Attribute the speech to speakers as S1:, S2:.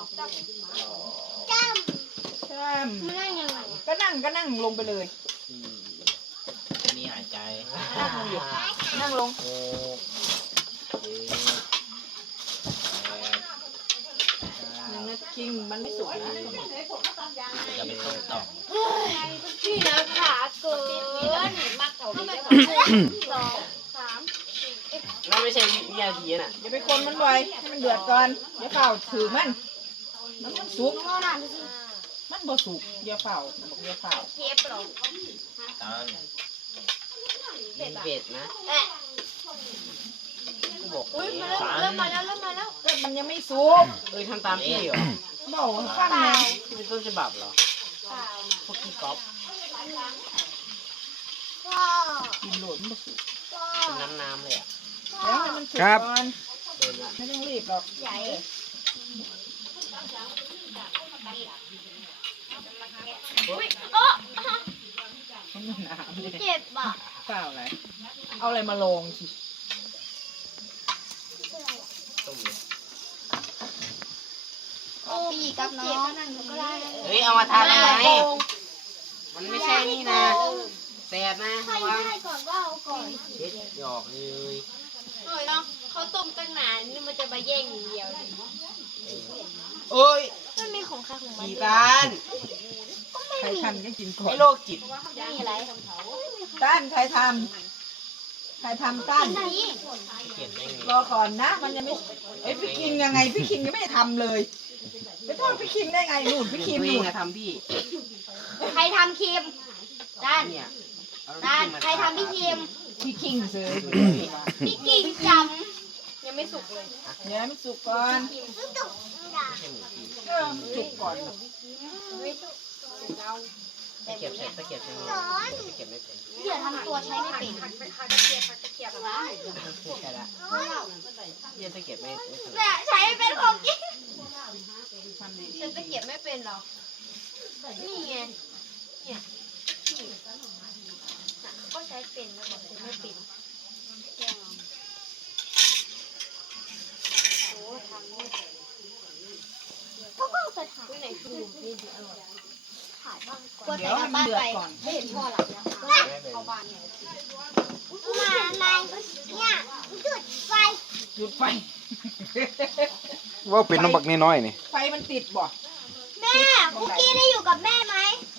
S1: ไม่ได้ยังไง
S2: ก็นั่งลงไปเลย
S3: มีหายใจ
S2: นั่งลงอยู่นั่งลง
S3: โอ้
S2: 1 นาทีคิงมันไม่สุกนะ
S3: จะไปต้มต่อ
S1: พี่นะขาเกินมักเท่านี้ได้ป่ะ2 3
S4: แล้วไม่ใช่วิทยาทีน่ะ
S2: อย่าไปคนมันบ่อยให้มันเดือดก่อนอย่าเฝ้าถือมันสุก
S1: พ่อหน่ะ
S2: มันบ่สุกอย่าเฝ้าบอกอย่าเฝ้า
S1: เทปหรอ
S3: ตอน
S4: เผ็ดนะ
S1: แอะ
S4: กูบอก
S1: อุ้ยเริ่มมาแล้ว
S2: แล้วมันยังไม่สุก
S4: ทำตามพี่เหรอ
S2: บอกฟังนะ
S4: ที่เป็นต้นฉบับเหรอ
S1: เปล่า
S4: พวกขี้ก๊อป
S1: พ่อ
S2: กินโหลดมันบ่สุก
S1: พ่อ
S4: เป็นน้ำเลยอ่ะ
S2: แล้วให้มันสุกก่อน
S4: เดินละ
S2: ไม่ต้องรีบหรอก
S1: ใหญ่ อุ้ยโอ้
S2: มันหนาเลย
S1: เจ็บอ่ะ
S2: เปล่าอะไรเอาอะไรมาลงสิ
S4: ต้มเลย
S1: โอ้ปีกับน้องก็ได้
S4: เฮ้ยเอามาทานทำไมมันไม่ใช่นี่นะแสบนะ
S1: ใคร
S4: ระวัง
S1: ได้ก่อนก็เอาก่อน
S4: เช็ดหยอกเลย
S1: เฮ้ยเนาะเขาต้มตั้งนานนี่มันจะมาแย่งอย่างเดียวดิ
S4: โอ้ย
S1: มันมีของใครของมัน
S4: ขี่กัน
S2: ใครทำก็กินก่อน
S4: ไม่โรคจิต
S1: มีอะไร
S2: ต้านใครทำต้าน
S1: อันนี้
S4: เขียนได้ไง
S2: รอก่อนนะ มันยังไม่เอ้ยพี่คิงยังไงพี่คิงยังไม่ได้ทำเลยไปโทษพี่คิงได้ไงนู่นพี่คิง
S4: ตัวเอ
S2: นู่
S4: ง
S2: น
S4: อะทำพี่
S1: ใครทำครีมด้าน
S4: เนี่ยเอ
S1: ด้าน
S4: ม
S1: ใครทำพี่ครีม
S2: พี่คิงเสือ
S1: พี่กิ่งจำยังไม่สุกเลย
S2: เดี๋ยวให้มันสุกก่อน
S4: ไม่ใช่หมูพี่
S2: เออสุกก่อน
S1: ไม่สุกเรา
S4: ตะเกียบใช้ตะเกียบใช้มือตะเกียบไม่เป็น
S1: เดี๋ยวทำตัวใช้ไม่เป็น
S4: ใช่ละเรียนตะเกียบไม่เป็น
S1: แต่ใช้เป็นของกิน
S2: ทำดี
S1: ฉันจะเก็บไม่เป็นหรอนี่ไงเนี่ยก็ใช้เป็นแล้วบอกใช้ไม่เป็นโอ้ทำไม่ก็เคยถามไหนคือนี่อร่อยขายบ้างก่อน
S2: เดี๋ยวให้มันเดือดก่อน
S1: ไม่เห็นพ่อหลับแล้วค่ะเข้าบ้านเนี่ยมาอะไรเนี่ยจุดไฟ
S2: จุดไฟ
S5: ว่าเป็นน้ำบักน้อยๆนี่
S2: ไฟมันติดบ่
S1: แม่คุกกี้ได้อยู่กับแม่ไหม